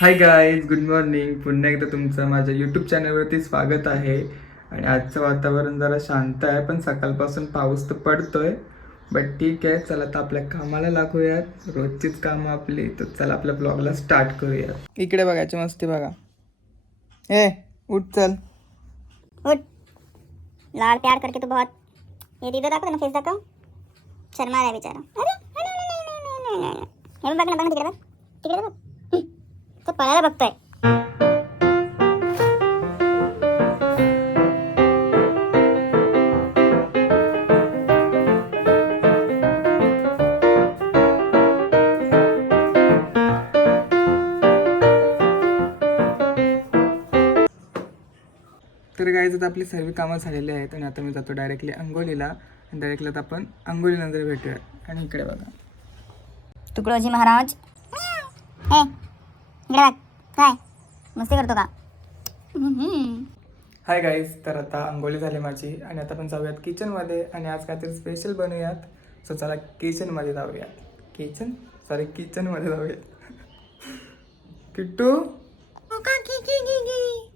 Hi guys, good morning. पुन्हा एकदा तुमचं माझ्या यूट्यूब चॅनलवरती स्वागत आहे. आणि आजचं वातावरण जरा शांत आहे, पण सकाळपासून पाऊस तर पडतोय. बट ठीक आहे, चला आता आपल्या कामाला लागूयात. रोजचीच कामं आपली, तर चला आपल्या ब्लॉगला स्टार्ट करूयात. इकडे बघायची मस्ती बघा. ए उठ, चल उठ। लाड़ प्यार करके तो बहुत ये इधर दाखव ना, फेस दाखव। शर्मा रहा है बेचारा। अरे नाही, बघ ना तिकडे बघ, तिकडे बघ. तो पळायला बघतोय. तर गाईज आता आपली सर्व कामं झालेली आहेत आणि आता मी जातो डायरेक्टली अंघोलीला. आणि डायरेक्टली आता आपण अंघोलीनंतर भेटूया. आणि इकडे बघा, तुकडोजी महाराज. हे इकडे बघ, काय मस्ती करतो का? Hi guys. तर आता अंघोळी झाली माझी आणि आता आपण जाऊयात किचनमध्ये आणि आज काहीतरी स्पेशल बनवूयात. सो चला किचनमध्ये जाऊयात. किचनमध्ये जाऊयात. किट्टू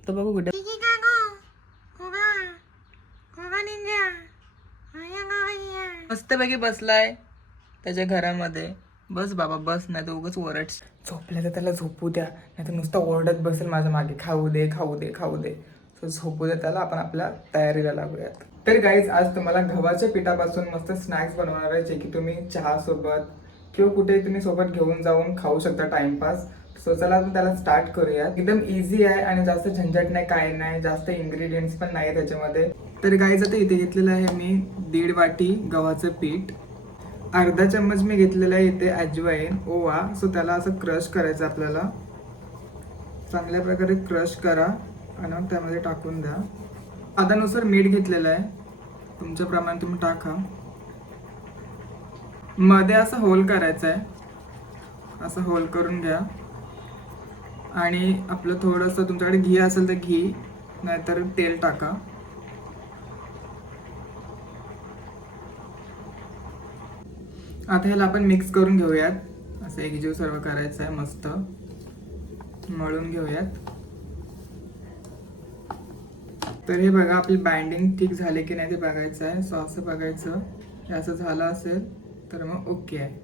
तर बघू कुठे मस्तपैकी बसलाय त्याच्या घरामध्ये. बस बाबा बस, नाही तर उगाच ओरड. झोपल्या तर त्याला झोपू द्या, नाही तर नुसतं ओरडत बसेल माझ्या मागे, खाऊ दे खाऊ दे खाऊ दे. सो झोपू दे त्याला, आपण आपल्या तयारीला लागूयात. तर गाईज, आज तुम्हाला गव्हाच्या पिठापासून मस्त स्नॅक्स बनवणार आहे, जे की तुम्ही चहा सोबत किंवा कुठे तुम्ही सोबत घेऊन जाऊन खाऊ शकता टाइमपास. सो चला आपण त्याला स्टार्ट करूया. एकदम इझी आहे आणि जास्त झंझट नाही, काय नाही, जास्त इन्ग्रेडियंट्स पण नाही त्याच्यामध्ये. तर गाईज, आता इथे घेतलेलं आहे मी 1.5 वाटी गव्हाचं पीठ. अर्धा चम्मच मी घेतलेला आहे इथे अजवाईन, ओवा. सो त्याला असं क्रश करायचं आपल्याला. चांगल्या प्रकारे क्रश करा आणि मग त्यामध्ये टाकून द्या. स्वादानुसार मीठ घेतलेलं आहे, तुमच्या प्रमाणे तुम्ही टाका. मध्ये असं होल करायचं आहे, असं होल करून घ्या. आणि आपलं थोडंसं तुमच्याकडे घी असेल तर घी, नाहीतर तेल टाका. आता ह्याला आपण मिक्स करून घेऊयात. असं एकजीव सर्व करायचं आहे, मस्त मळून घेऊयात. तर हे बघा, आपली बाइंडिंग ठीक झाली की नाही ते बघायचं आहे. सो असं बघायचं, हे असं झालं असेल तर मग ओके आहे.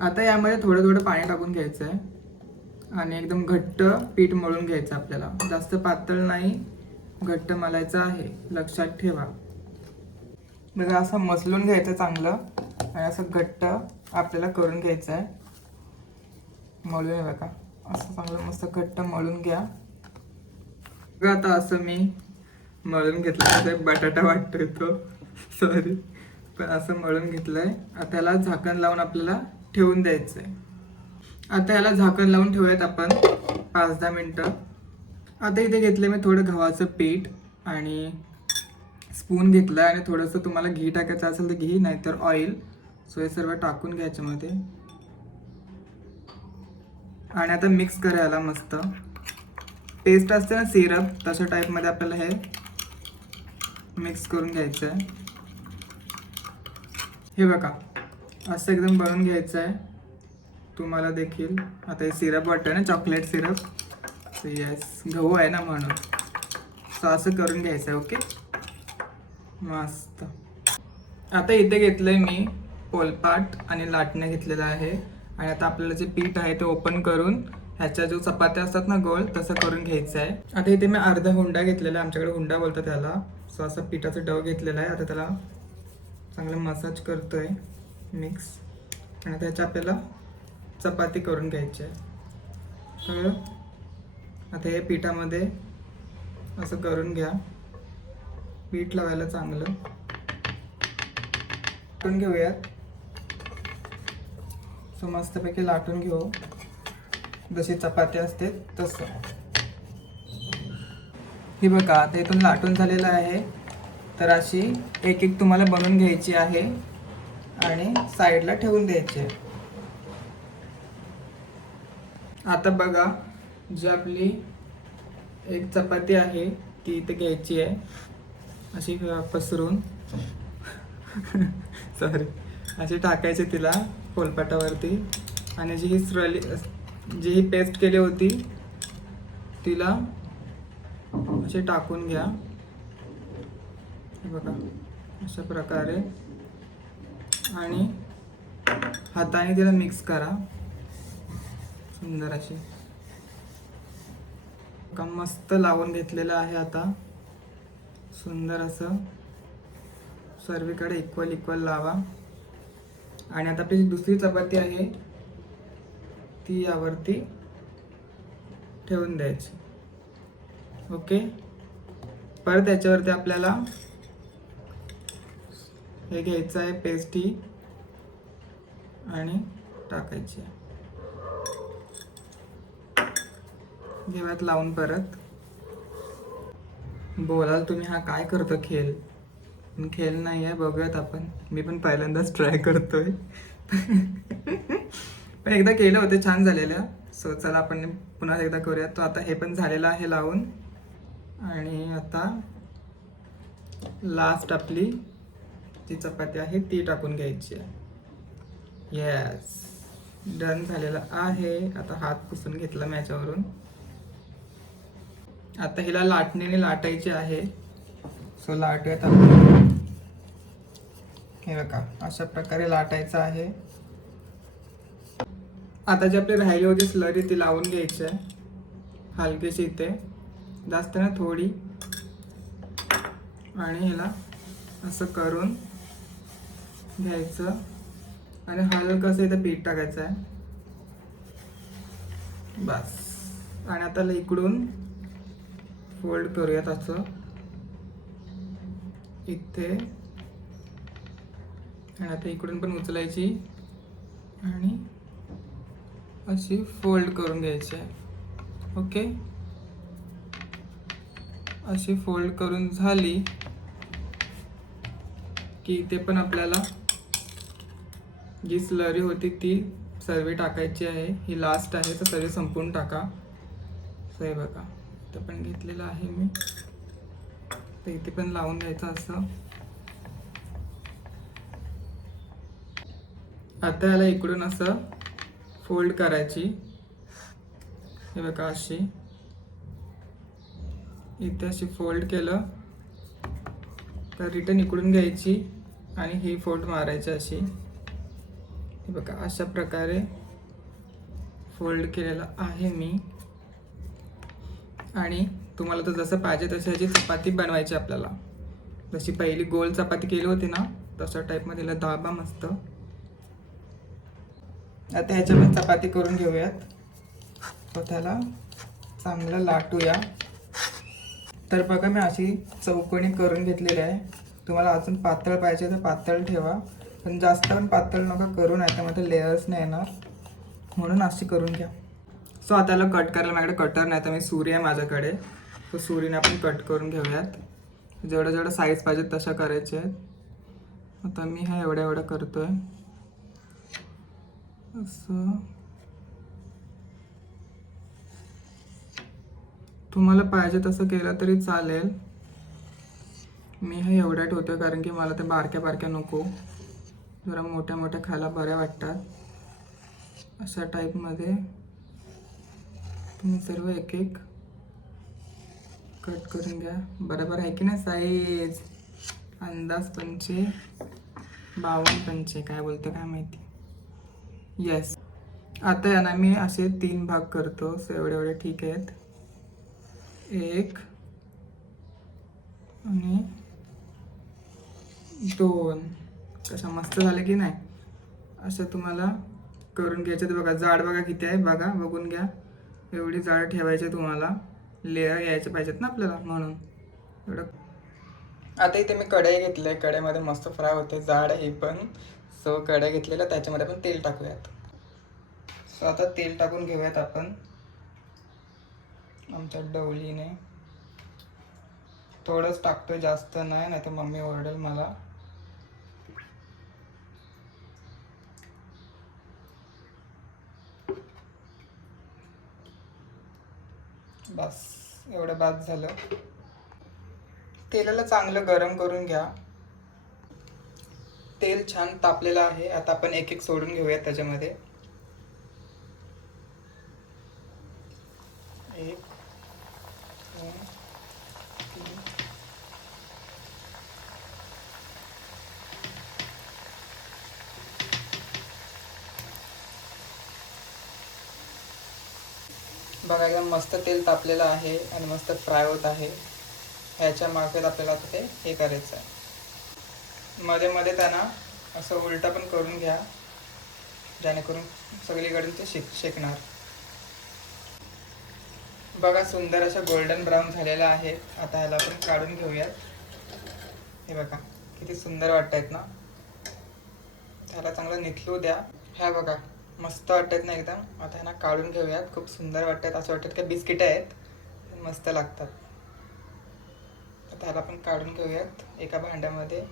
आता यामध्ये थोडं थोडं पाणी टाकून घ्यायचं आहे आणि एकदम घट्ट पीठ मळून घ्यायचं आपल्याला. जास्त पातळ नाही, घट्ट मलायचं आहे, लक्षात ठेवा. बघा, असं मसलून घ्यायचं चांगलं आणि असं घट्ट आपल्याला करून घ्यायचं आहे. मळून आहे बघा, असं चांगलं मस्त घट्ट मळून घ्या. बघा, आता असं मी मळून घेतलं. ते बटाटा वाटतोय तो, सॉरी, पण असं मळून घेतलंय. आता याला झाकण लावून आपल्याला ठेवून द्यायचं आहे. आता याला झाकण लावून ठेवूयात आपण 5-10 मिनटं. आता इथे घेतलं मी थोडं गव्हाचं पीठ आणि स्पून घेतला आणि थोडंसं तुम्हाला घी टाकायचं असेल तर घी, नाहीतर ऑइल. सो हे सर्व टाकून घ्यायचं मध्ये आणि आता मिक्स करायला मस्त. पेस्ट असते ना सिरप, तशा टाईपमध्ये आपल्याला हे मिक्स करून घ्यायचं आहे. हे बघा, असं एकदम बनवून घ्यायचं आहे तुम्हाला देखील. आता हे सिरप वाटतं ना, चॉकलेट सिरप. सो येस, गहू आहे ना म्हणून. सो असं करून घ्यायचं आहे. ओके, मस्त. आता इथे घेतलंय मी पोलपाट आणि लाटणं घेतलेलं आहे. आणि आता आपल्याला जे पीठ आहे ते ओपन करून ह्याच्या जो चपात्या असतात ना गोल, तसं करून घ्यायचं आहे. आता इथे मी अर्धा हुंडा घेतलेला आहे, आमच्याकडे हुंडा बोलतात त्याला. सो असं पिठाचं डव घेतलेलं आहे. आता त्याला चांगलं मसाज करतोय, मिक्स. आणि त्याच्या आपल्याला चपाती करून घ्यायची आहे. तर आता हे पिठामध्ये असं करून घ्या. पीठ लावायला चांगलं लाटून घेऊयात. सो मस्तपैकी लाटून घेऊ, जशी चपाती असते तसं. ही बघा, आता इथून लाटून झालेलं आहे. तर अशी एक एक तुम्हाला बनवून घ्यायची आहे आणि साईडला ठेवून द्यायची आहे. आता बघा, जी आपली एक चपाती आहे ती इथे घ्यायची आहे, अशी पसरून सॉरी, अशी टाकायची तिला पोलपाटावरती. आणि जी ही जी ही पेस्ट केली होती तिला असे टाकून घ्या. हे बघा अशा प्रकारे आणि हाताने तिला मिक्स करा सुंदर अशी. का मस्त लावून घेतलेलं आहे. आता सुंदर असं सर्वीकडे इक्वल लावा. आणि आता आपली दुसरी चपाती आहे ती यावरती ठेवून द्यायची. ओके. परत त्याच्यावरती आपल्याला हे घ्यायचं आहे पेस्ट ही आणि टाकायची आहे. घेऊयात लावून. परत बोलाल तुम्ही हा काय करतो खेळ, पण खेळ नाही आहे. बघूयात आपण. मी पण पहिल्यांदाच ट्राय करतोय. पण एकदा केलं होतं छान झालेलं. सो चला आपण पुन्हा एकदा करूयात. तो आता हे पण झालेलं आहे लावून. आणि आता लास्ट आपली जी चपाती आहे ती टाकून घ्यायची आहे. येस, डन झालेलं आहे. आता हात पुसून घेतला मी याच्यावरून. आता हिला लाटणीने लाटायची आहे. सो लाटूयात आपण. हे बघा अशा प्रकारे लाटायचं आहे. आता जी आपली राहिली होती स्लरी ती लावून घ्यायची आहे हलकीशी इथे, जास्त ना थोडी. आणि हिला असं करून घ्यायचं आणि हलकंसं इथं पीठ टाकायचं आहे बस. आणि आता इकडून फोल्ड करूयात असं इथे. आणि आता इकडून पण उचलायची आणि अशी फोल्ड करून घ्यायची आहे. ओके. अशी फोल्ड करून झाली की इथे पण आपल्याला जी स्लरी होती ती सर्व टाकायची आहे. ही लास्ट आहे तर सर्व संपून टाका. सो हे बघा इथं पण घेतलेलं आहे मी, तर इथे पण लावून घ्यायचं असं. आता याला इकडून असं फोल्ड करायची. हे बघा अशी इथे अशी फोल्ड केलं तर रिटर्न इकडून घ्यायची आणि ही फोल्ड मारायची अशी. हे बघा अशा प्रकारे फोल्ड केलेलं आहे मी. आणि तुम्हाला तर जसं पाहिजे तशी ह्याची चपाती बनवायची आपल्याला. जशी पहिली गोल चपाती केली होती ना तशा टाईपमध्ये तिला दाबा मस्त. आता ह्याच्यामध्ये चपाती करून घेऊयात. स्वतःला चांगलं लाटूया. तर बघा मी अशी चौकोनी करून घेतलेली आहे. तुम्हाला अजून पातळ पाहिजे तर पातळ ठेवा, पण जास्त पण पातळ नका करू, नाही तर मध्ये लेयर्स नाही येणार, म्हणून अशी करून घ्या. सो आता याला कट करायला माझ्याकडे कटर नाही तर मी सुरी आहे माझ्याकडे. तो सुरीने आपण कट करून घेऊयात. जेवढं साईज पाहिजे तशा करायचे आहेत. आता मी हा एवढं करतोय असं. तुम्हाला पाहिजे तसं केलं तरी चालेल. मी हे एवढ्या ठेवतोय कारण की मला ते बारक्या नको, जरा मोठ्या खायला बऱ्या वाटतात. अशा टाईपमध्ये तुम्ही सर्व एक एक कट करून घ्या. बरोबर आहे की नाही साईज? अंदाज 55 52 काय बोलतो काय माहिती. येस. आता याना मी असे 3 भाग करतो. सो एवढे ठीक आहेत. 1 आणि 2. कशा मस्त झाले की नाही? असं तुम्हाला करून घ्यायचं. तर बघा जाड बघा किती आहे, बघून घ्या. एवढी जाड ठेवायची तुम्हाला, लेयर यायचे पाहिजेत ना आपल्याला, म्हणून एवढं. आता इथे मी कढई घेतली आहे. कढईमध्ये मस्त फ्राय होते, जाड आहे पण. सो कढई घेतलेलं त्याच्यामध्ये आपण तेल टाकूयात. सो आता तेल टाकून घेऊयात आपण आमच्या डवलीने. थोडंच टाकतोय, जास्त नाही तर मम्मी ओरडेल मला. बस एवढं बाद झालं. तेलाला चांगलं गरम करून घ्या. तेल छान तापलेलं आहे. आता आपण एक एक सोडून घेऊयात त्याच्यामध्ये. 1 2 3 बघा एकदम मस्त तेल तापलेलं आहे आणि मस्त फ्राय होत आहे. ह्याच्या मार्फत आपल्याला आता ते हे करायचं आहे. मध्ये मध्ये त्यांना असं उलटा पण करून घ्या, जेणेकरून सगळीकडून ते शेकणार. बघा सुंदर अशा गोल्डन ब्राऊन झालेला आहे. आता ह्याला आपण काढून घेऊयात. हे बघा किती सुंदर वाटत ना. त्याला चांगलं निथलू द्या. ह्या बघा मस्त वाटतात ना एकदम. आता ह्यांना काढून घेऊयात. खूप सुंदर वाटतात, असं वाटतात की बिस्किट आहेत, मस्त लागतात. आता ह्याला आपण काढून घेऊयात एका भांड्यामध्ये.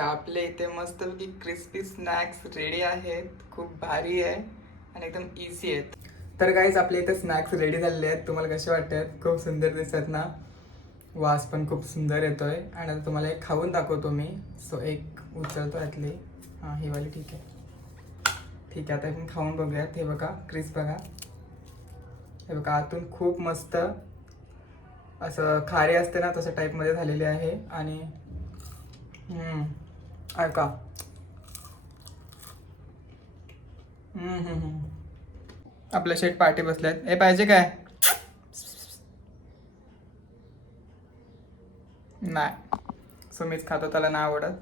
आपले इथे मस्तपैकी क्रिस्पी स्नॅक्स रेडी आहेत. खूप भारी आहे आणि एकदम इझी आहेत. तर गाईज आपले इथे स्नॅक्स रेडी झालेले आहेत. तुम्हाला कसे वाटतात? खूप सुंदर दिसतात ना. वास पण खूप सुंदर येतोय. आणि आता तुम्हाला एक खाऊन दाखवतो मी. सो एक उचलतो यातली. हां ही वाली ठीक आहे. ठीक आहे, आता आपण खाऊन बघूयात. हे बघा क्रिस्प बघा. हे बघा आतून खूप मस्त असं खारी असते ना तसं टाईपमध्ये झालेली आहे. आणि ऐका आपल्या शेट पार्टी बसल्यात. हे पाहिजे काय? नाही. सो मीच खातो, त्याला नाही आवडत.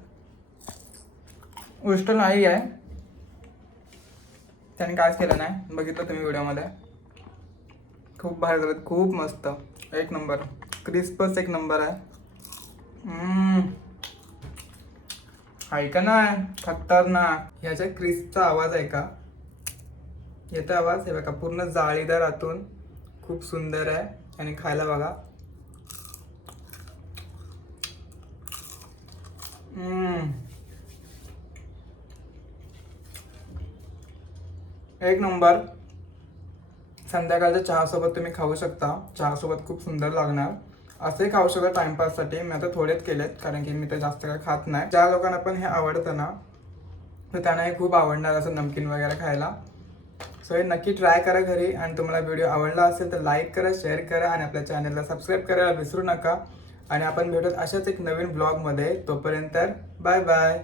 गोष्ट नाही आहे, त्याने कायच केलं नाही. बघितलं तुम्ही व्हिडिओमध्ये. खूप भारी झालं, खूप मस्त, एक नंबर. क्रिस्पच एक नंबर आहे. ऐका ना, खतरनाक. ह्याच्या क्रिस्पचा आवाज ऐका. येतो आवाज? हे बघा पूर्ण जाळीदार आतून, खूप सुंदर आहे. आणि खायला बघा. एक नंबर. संध्याकाळच्या चहासोबत तुम्ही खाऊ शकता. चहासोबत खूप सुंदर लागणार. असे खाऊ शकता टाइमपाससाठी. मी आता थोडेच केलेत, कारण की मी तर जास्त काय खात नाही. ज्या लोकांना पण हे आवडतं ना, तर त्यांना हे खूप आवडणार असं नमकीन वगैरे खायला. सो हे नक्की ट्राय करा घरी. आणि तुम्हाला व्हिडिओ आवडला असेल तर लाईक करा, शेअर करा आणि आपल्या चॅनलला सबस्क्राईब करायला विसरू नका. आणि आपण भेटूत अशाच एक नवीन ब्लॉगमध्ये. तोपर्यंत बाय बाय.